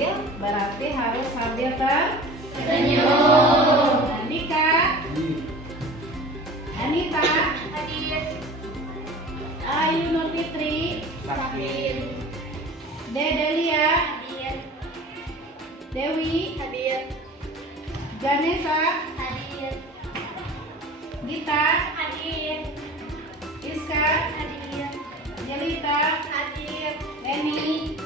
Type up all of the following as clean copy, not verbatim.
sambil, berarti harus sambil tersenyum. Andika, Anita, Hadir. Ayu Nurfitri, Hadir. Dedelia, Hadir. Dewi, Hadir. Ganesa, Hadir. Gita, Hadir. Iska, Hadir. Jelita, Hadir. Leni,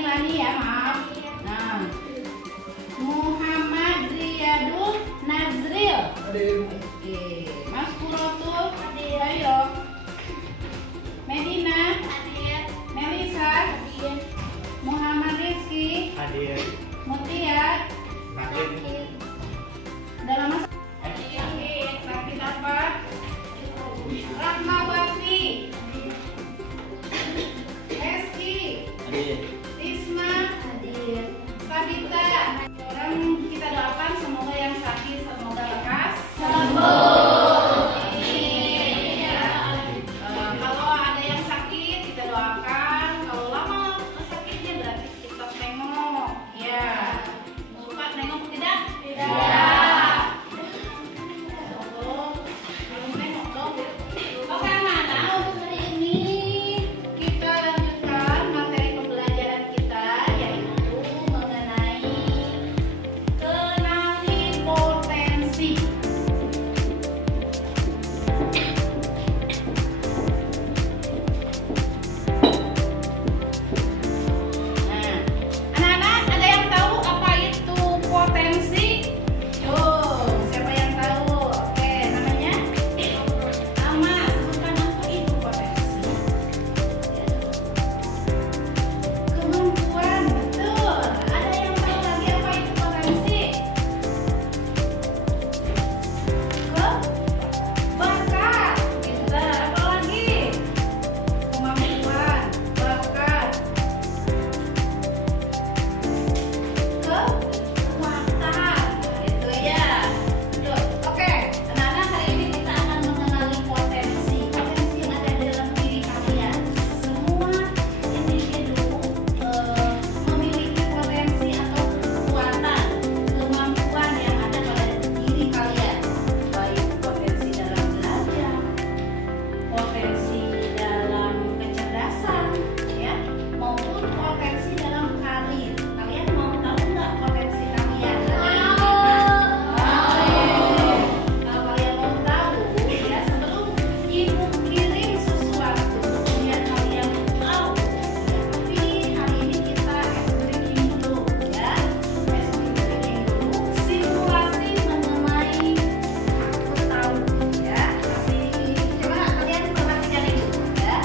Lani ya maaf. Nah, Muhammad Riyadul Nazril. Oke, Mas Purotul Hadir. Medina, Hadir. Melisa, Hadir. Muhammad Rizky, Hadir. Mutia, Hadir. dalam masa Hadir. sakit apa? Rahmawati, Reski, Hadir. Tisma, Hadir. Sabita. Orang kita doakan semoga yang sakit semoga lekas Sembuh. Kalau ada yang sakit kita doakan. Kalau lama sakitnya berarti kita tengok. Ya. Suka nengok tidak? Tidak. Nengok dong. Oke anak-anak, untuk hari ini kita lanjutkan materi pembelajaran kita, yaitu mengenai kenali potensi. Nah, anak-anak ada yang tahu apa itu potensi? Yuk, siapa yang tahu? Oke, namanya? Nama, sebutkan apa itu potensi? Kemampuan, betul. Ada yang tahu lagi apa itu potensi? Bakat, pintar. Apa lagi? Kemampuan, bakat. Kekuatan, itu ya. Betul. Oke, anak-anak, hari ini kita akan mengenali potensi yang ada di dalam diri kalian. Semua individu memiliki potensi atau kekuatan, kemampuan yang ada pada diri kalian, baik potensi dalam belajar, potensi dalam kecerdasan, ya, maupun potensi dalam karir. Kalian mau tahu nggak potensi kalian? Kalau kalian mau tahu, ya, sebelum ibu kirim sesuatu biar kalian tahu. Tapi hari ini kita breaking dulu, ya. Breaking dulu. Simulasi mengenai aku tahu, ya. Coba kalian perhatikan itu, ya.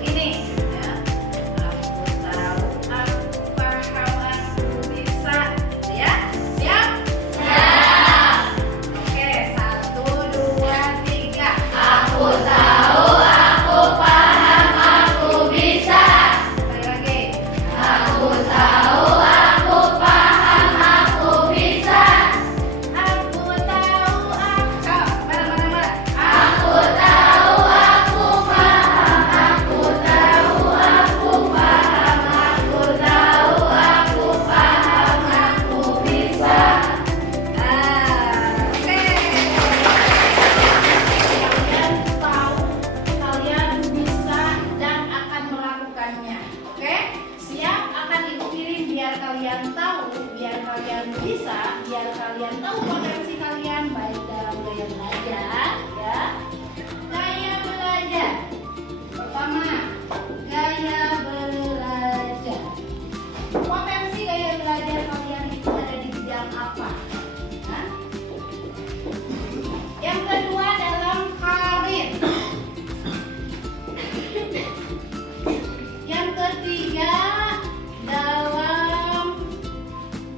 Begini, ya. Aku tahu, aku paham, aku bisa, gitu ya. Siap? Oke, 1, 2, 3. Aku tahu, aku paham, aku bisa. Sekali lagi. Aku tahu, aku paham, aku bisa. Aku tahu, aku bareng-bareng. Aku tahu, aku paham, aku tahu, aku paham, aku tahu, aku paham, aku bisa. Oke. Kalian tahu, kalian bisa dan akan melakukannya. Oke? Siap, akan ibu kirim biar kalian tahu, biar kalian bisa, biar kalian tahu potensi kalian baik dalam gaya belajar, ya. Gaya belajar. Pertama, gaya belajar. Potensi gaya belajar kalian itu ada di bidang apa? Hah? Yang kedua dalam karir. Yang ketiga dalam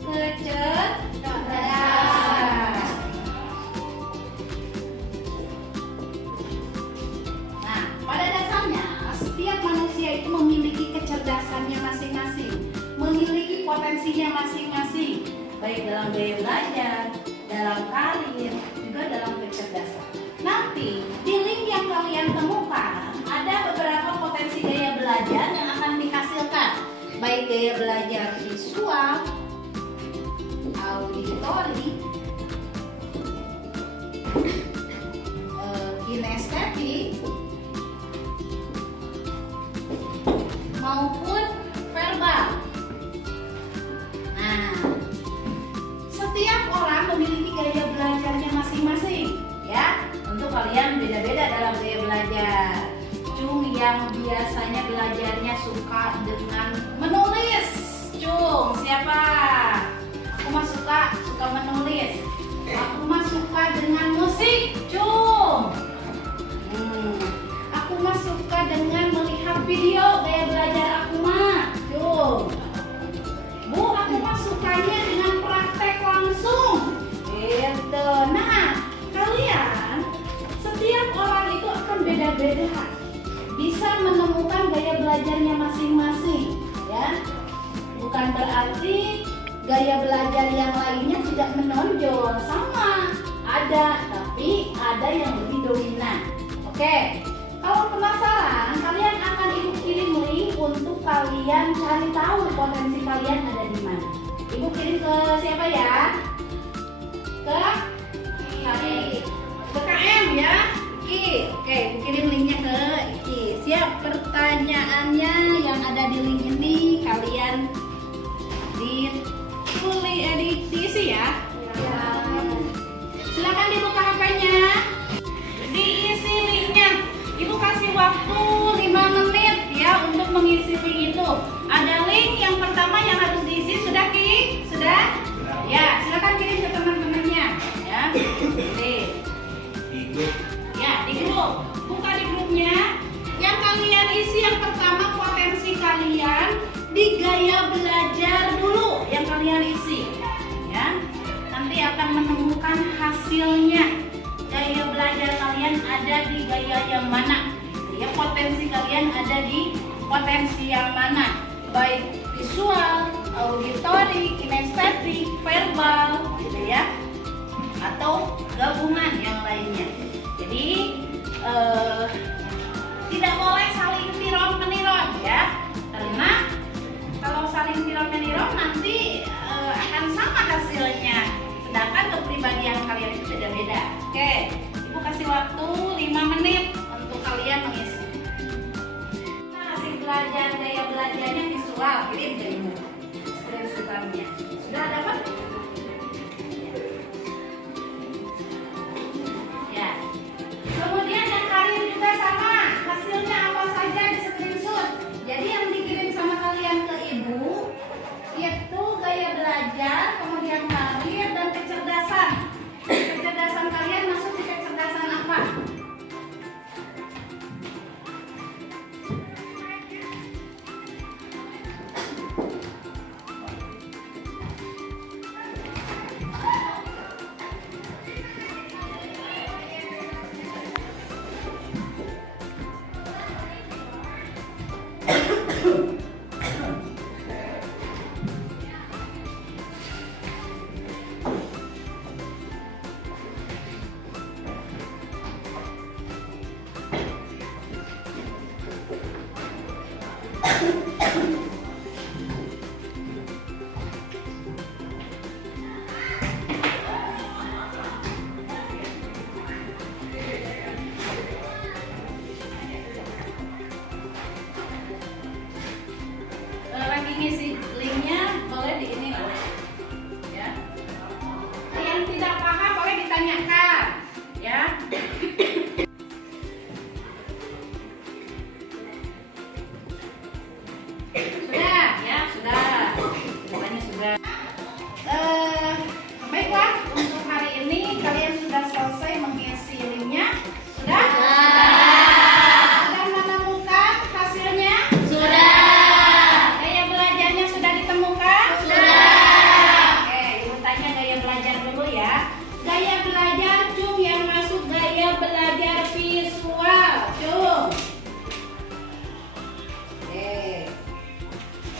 kecerdasan. Nah, pada dasarnya setiap manusia itu memiliki kecerdasannya masing-masing, memiliki potensinya masing-masing, baik dalam gaya belajar, dalam karir, juga dalam kecerdasan. Nanti di link yang kalian temukan ada beberapa potensi gaya belajar gaya belajar visual, auditori, kinestetik, maupun verbal. Nah, setiap orang memiliki gaya belajarnya masing-masing, ya. Untuk kalian beda-beda dalam gaya belajar. Cung yang biasanya belajarnya suka dengan menulis. Cung, siapa? Aku mah suka menulis. Aku mah suka dengan musik. Cung. Aku mah suka dengan melihat video. Gaya belajar aku mah. Cung. Bu, aku mah sukanya dengan praktek langsung. Gitu. Nah, kalian setiap orang itu akan beda-beda. Bisa menemukan gaya belajarnya masing-masing, ya. Bukan berarti gaya belajar yang lainnya tidak menonjol, sama. Ada, tapi ada yang lebih dominan. Oke. Kalau penasaran, kalian akan Ibu kirim link untuk kalian cari tahu potensi kalian ada di mana. Ibu kirim ke siapa ya? Ke KM ya, Iki. Oke, Ibu kirim linknya ke Iki. Siap, pertanyaannya yang ada di link ini kalian diisi ya. Silakan dibuka HP-nya, diisi linknya. Ibu kasih waktu 5 menit ya untuk mengisi link itu. Ada link yang pertama yang harus diisi, sudah Ki? Sudah? Ya, silakan kirim ke teman-temannya ya. Oke. Di grup. Ya, di grup. Buka di grupnya. Yang kalian isi yang pertama potensi kalian di gaya belajar dulu yang kalian isi. Ya. Nanti akan menemukan hasilnya. Gaya belajar kalian ada di gaya yang mana? Ya, potensi kalian ada di potensi yang mana? Baik visual, auditori, kinestetik, verbal, gitu ya. Atau gabungan yang lainnya. Jadi tidak boleh saling tiron meniron ya, karena kalau saling tiron meniron nanti akan sama hasilnya, sedangkan kepribadian kalian itu beda-beda. Oke, Ibu kasih waktu 5 menit untuk kalian mengisi. Nah, hasil belajar gaya belajarnya visual, kirim ke Ibu screenshot-nya. Sudah dapat? Kemudian yang kalian juga sama, hasilnya apa saja di screenshot. Jadi yang dikirim sama kalian ke Ibu itu gaya belajar, kemudian karir dan kecerdasan. Kecerdasan kalian masuk di kecerdasan apa? Lagi ngisi linknya boleh di ini loh ya. Yang tidak paham boleh ditanyakan ya. Sudah ya, sudah. Pokoknya sudah. Baiklah, untuk hari ini kalian sudah selesai mengisi linknya. Sudah? Sudah menemukan hasilnya? Sudah. Gaya belajarnya sudah ditemukan? Sudah. Oke, Ibu tanya gaya belajar dulu ya. Gaya belajar Cung yang masuk gaya belajar visual, Cung. Oke.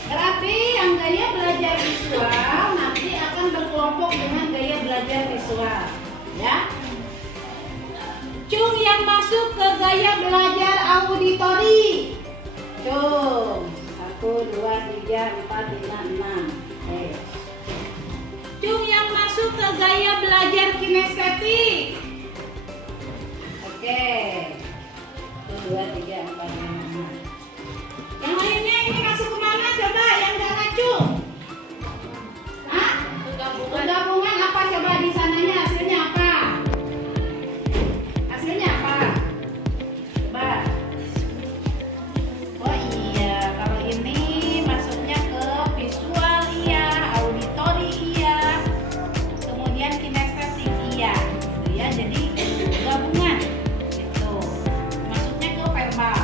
Berarti yang gaya belajar visual nanti akan berkelompok dengan gaya belajar visual, ya. Cung yang masuk ke gaya belajar auditori. Cung. 1, 2, 3. 3, 4, 5, 6. Oke. Cung yang masuk ke gaya belajar kinestetik. Oke. 1, 2, 3, 4, 5, 6. Yang lainnya ini masuk kemana coba yang gak ngacung? Hah? Penggabungan apa coba di sananya hasilnya apa? Hasilnya apa? Coba. Oh iya, kalau ini masuknya ke visual iya, auditori iya, kemudian kinestetik iya, gitu ya. Jadi gabungan gitu. Masuknya ke verbal.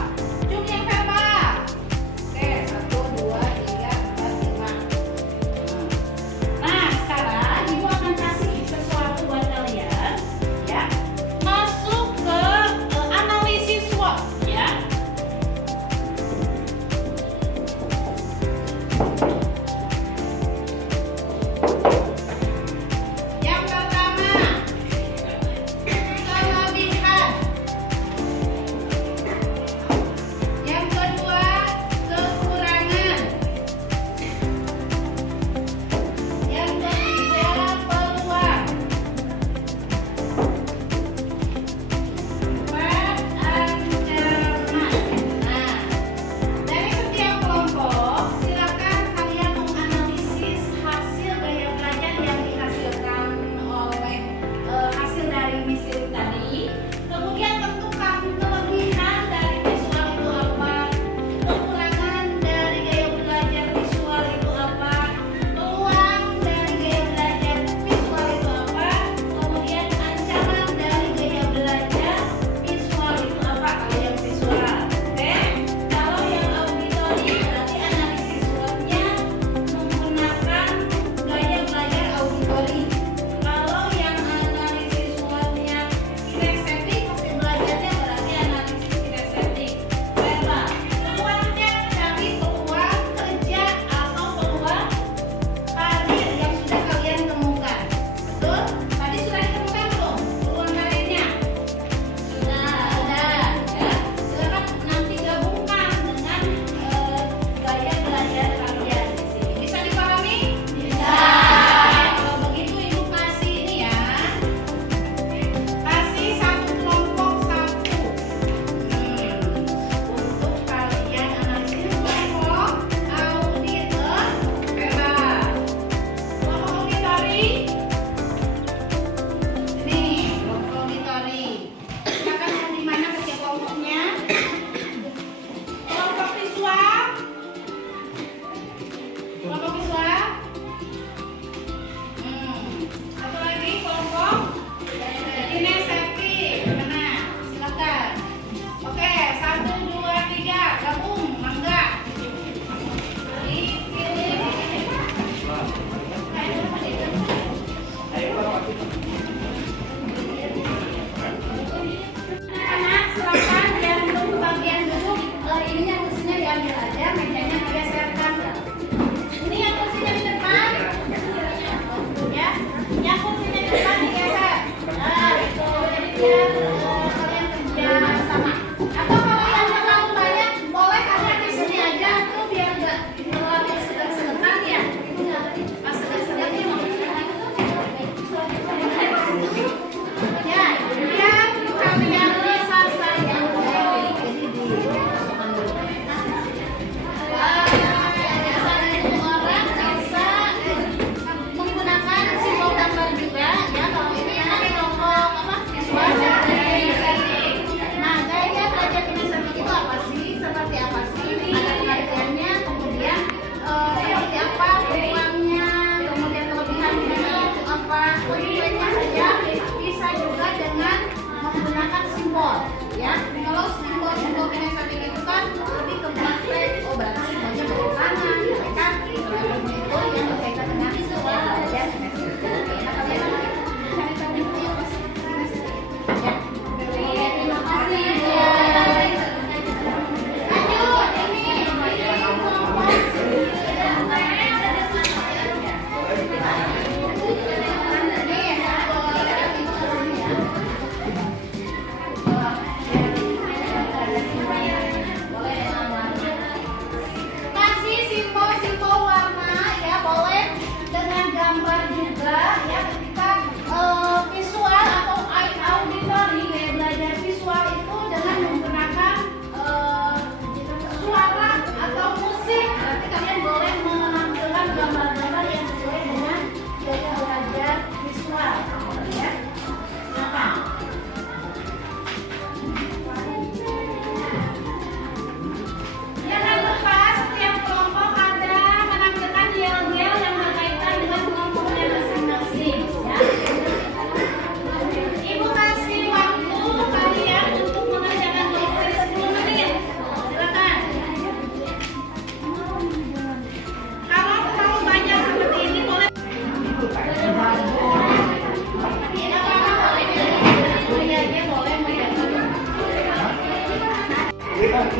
Bukan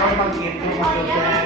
kompak gitu maksudnya.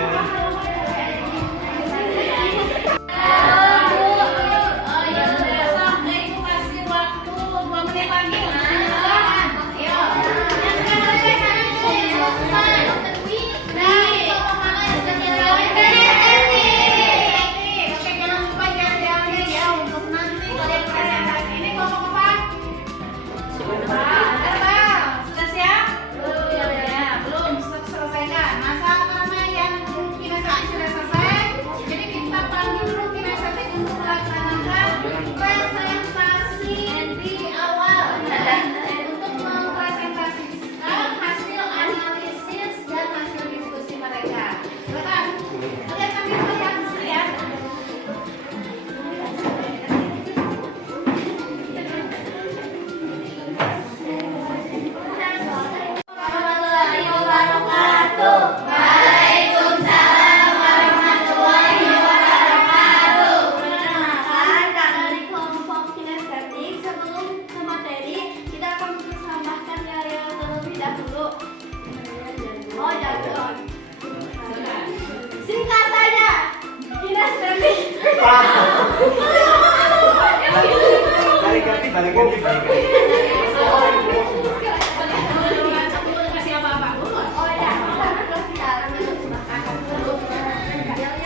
Singkat saja, kinestetik. Balik ganti.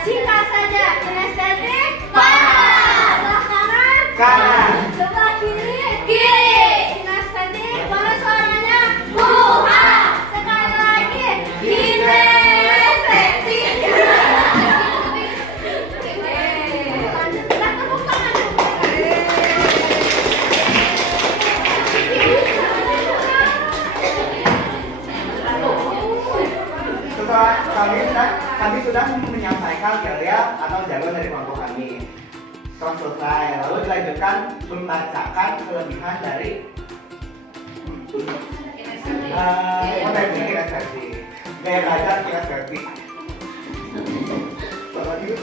Singkat saja, kinestetik. Sebelah kanan. Sebelah kiri. Kinestetik. Mana suaranya? Sekali lagi. Kinestetik. Lanjut, kita tepuk tangan dulu. Setelah kami sudah menyampaikan kriteria atau jagoan dari kelompok kami. Setelah selesai, lalu dilanjutkan membacakan kelebihan dari potensi kinestetik. Gaya belajar kinestetik. Selamat yuk.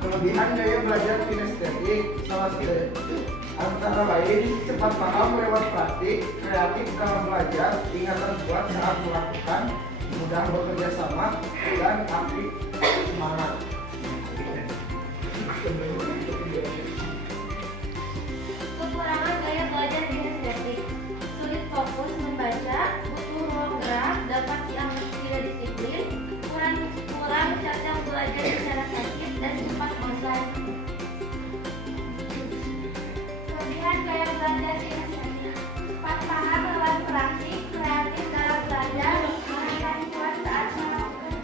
Kelebihan gaya belajar kinestetik salah satu antara lain cepat paham lewat praktik, kreatif dalam belajar, ingatan kuat saat melakukan, mudah bekerja sama, dan aktif semangat. Kekurangan gaya belajar kinestetik. Sulit fokus membaca, butuh ruang gerak, dapat dianggap tidak disiplin, kurang cocok belajar secara pasif dan cepat bosan. Kelebihan gaya belajar kinestetik. Cepat paham lewat praktik, kreatif dalam belajar, ingatan kuat saat melakukan.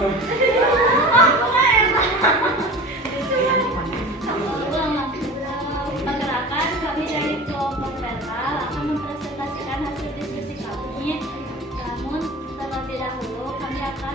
Pergerakan kami dari kelompok verbal akan mempresentasikan hasil diskusi kami. Namun terlebih dahulu kami akan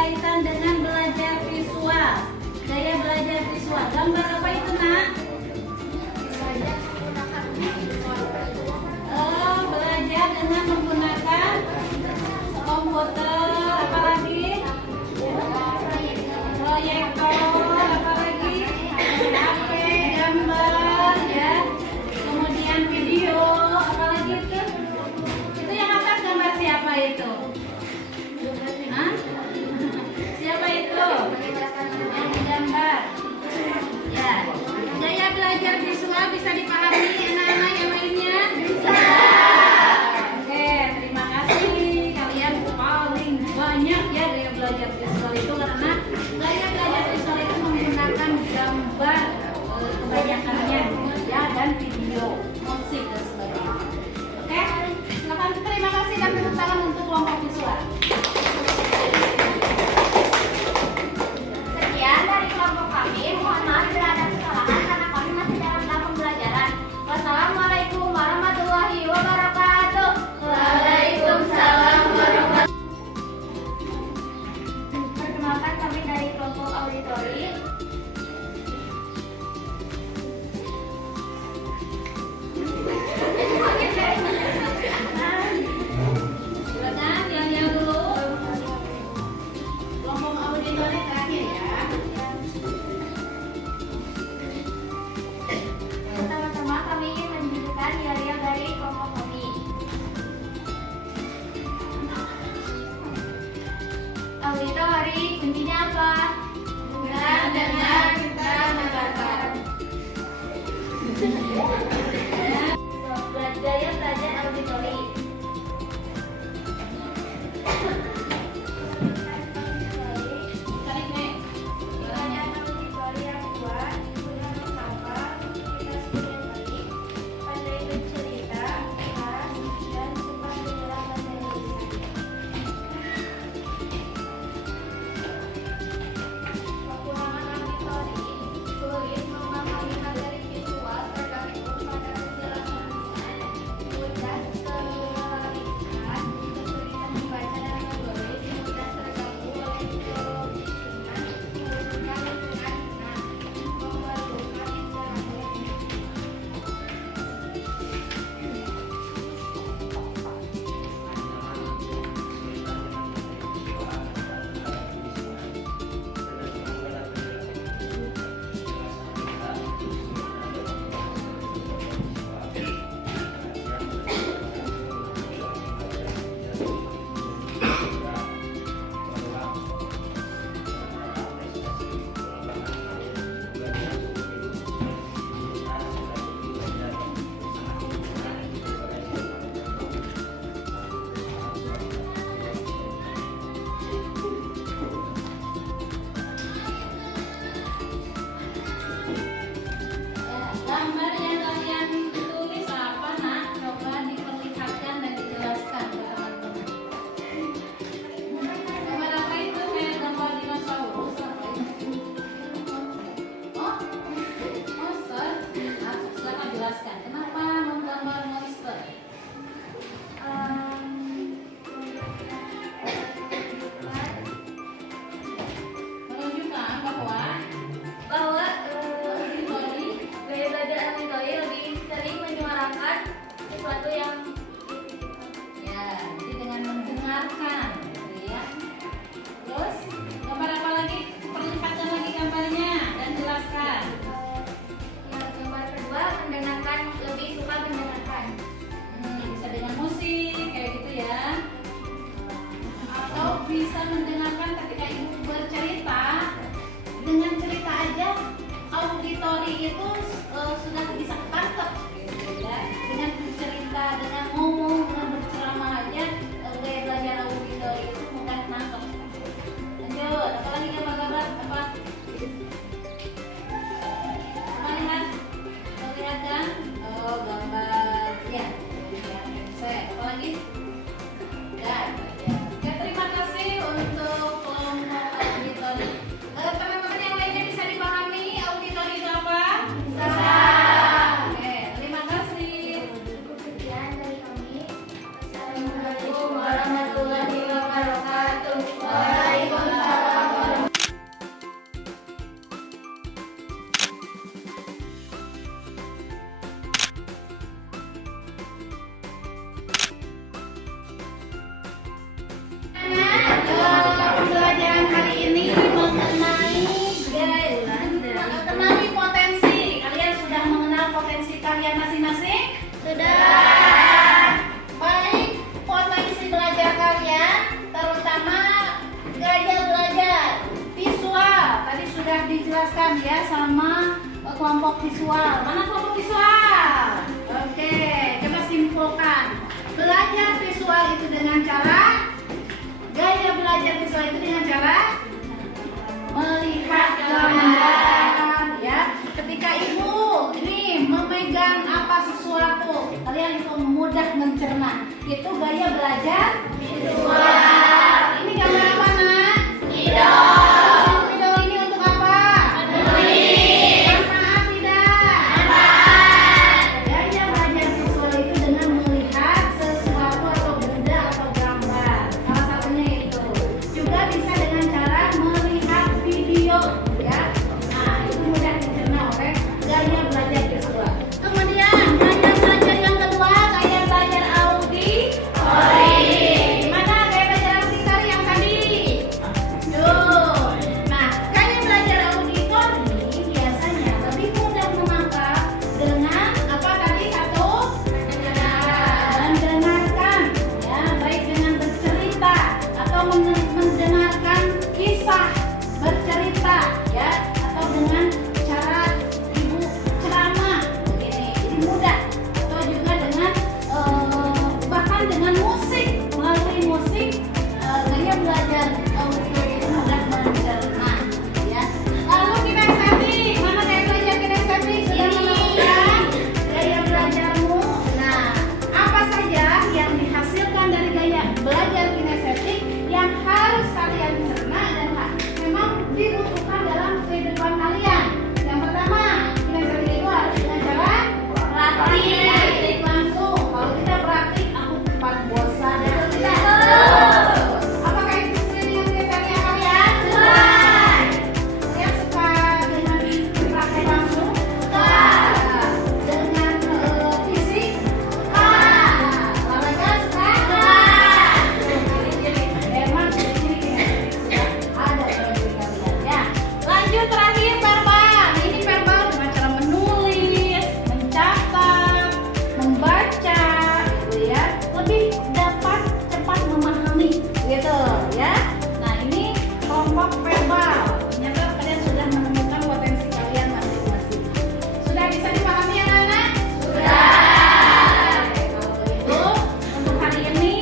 berkaitan dengan belajar visual. Gaya belajar visual. Gambar apa itu, Nak? Oh, belajar dengan menggunakan komputer, apalagi? Proyektor, apalagi? HP, gambar, ya. Kemudian video, apalagi itu? Itu yang atas gambar siapa itu? Hah? Siapa itu? Yang gambar. Ya. Gaya belajar visual bisa dipahami anak-anak yang lainnya? Bisa. Oke, terima kasih. Kalian paling banyak ya gaya belajar visual itu, karena gaya belajar visual itu menggunakan gambar kebanyakannya, ya, dan video, musik dan sebagainya. Oke, silakan. Terima kasih dan tepuk tangan untuk kelompok visual. Sekian dari kelompok kami. Mohon maaf bila ada kesalahan karena kami masih dalam tahap pembelajaran. Wassalamualaikum warahmatullahi wabarakatuh. Waalaikumsalam warahmatullahi wabarakatuh. Perkenalkan, kami dari kelompok auditori. Silakan yang dulu. Kelompok auditori terakhir ya. Pertama-tama kami ingin menunjukkan yel-yel dari kelompok kami. Auditori, kuncinya apa? Dengar, dengar, kita mendengarkan. Gaya belajar auditori. Tarik nih. Belajar auditori yang kuat, punya menghafal, komunikasi yang baik, pandai bercerita, ikhlas, dan cepat dalam materi. Kekurangan auditori sulit memahami materi visual tergantung pada penjelasan lisan, mudah kelalikan, kesulitan membaca dan menulis, mudah terganggu oleh psikologi lingkungan, menggunakan lingkungan memerlukan interaksi. Gambar yang kalian tulis apa, Nak? Coba diperlihatkan dan dijelaskan ke teman-teman. Gambar apa itu? Kayak gambar dinosaurus apa itu? Oh, monster. Nah, silakan jelaskan. Kenapa menggambar monster? Menunjukkan bahwa auditori Gaya belajar auditori lebih sering menyuarakan sesuatu yang ya, jadi dengan mendengarkan, gitu ya. Terus gambar apa lagi? Perlihatkan lagi gambarnya dan jelaskan. yang gambar kedua, mendengarkan, lebih suka mendengarkan. Bisa dengan musik kayak gitu ya. Atau bisa mendengarkan ketika ibu bercerita. Dengan cerita aja auditori itu sudah bisa ketangkep gitu ya. Dengan bercerita, dengan ngomong, dengan berceramah aja gaya belajar auditori itu mudah nangkep. Lanjut, apalagi gambar-gambar apa? Lihat, lihat kan? Oh, gambar ya. Apa lagi? Ya, ya. Oke, terima kasih untuk kelompok auditori. Teman-teman yang lainnya bisa dipahami auditori itu apa? Bisa. kalian masing-masing? Sudah. Baik, potensi belajar kalian terutama gaya belajar. Visual, tadi sudah dijelaskan ya sama kelompok visual. Mana kelompok visual? Oke, coba simpulkan. Belajar visual itu dengan cara, gaya belajar visual itu dengan cara melihat gambar ya. Ketika ibu ini memegang apa sesuatu, kalian itu mudah mencerna. Itu gaya belajar visual. Ini gambar apa, Nak? Spidol ini untuk apa? Manfaat tidak? Gaya belajar visual itu dengan melihat sesuatu atau benda atau gambar. Salah satunya itu. Juga bisa dengan cara melihat video ya. Nah, itu mudah dicerna oleh gaya belajar visual. Kemudian gaya belajar yang kedua, gaya belajar auditori. Gimana gaya belajar auditori yang tadi? Tuh. Nah, gaya belajar auditori biasanya lebih mudah menangkap dengan apa tadi satu? Mendengarkan ya, baik dengan bercerita atau mendengarkan kisah bercerita ya, atau dengan cara ibu ceramah begini, jadi mudah. Atau juga dengan bahkan dengan musik, melalui musik gaya belajar auditori itu mudah mencerna ya. Lalu kinestetik, mana gaya belajar kinestetik? Sudah menemukan gaya belajarmu. Nah, apa saja yang dihasilkan dari gaya belajar kinestetik yang harus kalian cerna dan memang dibutuhkan dalam kehidupan kalian? Yang pertama, kinestetik itu harus dengan cara praktik langsung. Kalau tidak praktik, aku cepat bosan. Betul tidak? Apakah itu sesuai dengan kriteria kalian? Kalian suka dengan praktik langsung? Dengan fisik? Olahraga suka? Memang ciri-ciri ada pada diri kalian ya. Lanjut terakhir verbal. Ini verbal dengan cara menulis, mencatat, membaca, gitu ya. Lebih dapat cepat memahami, gitu ya. Nah, ini kelompok verbal. Ternyata kalian sudah menemukan potensi kalian masing-masing. Sudah bisa dipahami ya, anak? Sudah. Oke, kalau begitu untuk hari ini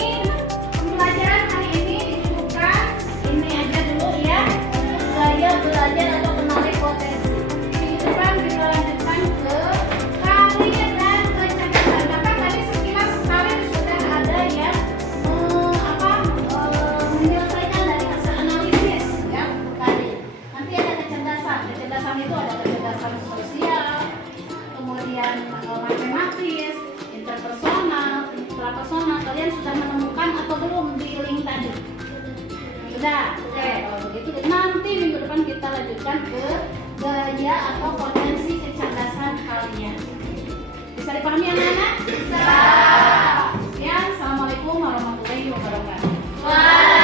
pembelajaran hari ini dicukupkan ini aja dulu ya untuk gaya belajar atau menarik potensi. Minggu depan kita lanjutkan ke karir dan kecerdasan. Bahkan tadi sekilas karir sudah ada ya menyelesaikan dari hasil analisis ya untuk karir. Nanti ada kecerdasan. Kecerdasan itu ada kecerdasan sosial, kemudian matematis, interpersonal, intrapersonal. Kalian sudah menemukan atau belum di link tadi? Sudah. Oke, kalau begitu nanti minggu depan kita lanjutkan ke gaya atau potensi kecerdasan kalian. Bisa dipahami anak-anak? Bisa. Sekian, assalamualaikum warahmatullahi wabarakatuh.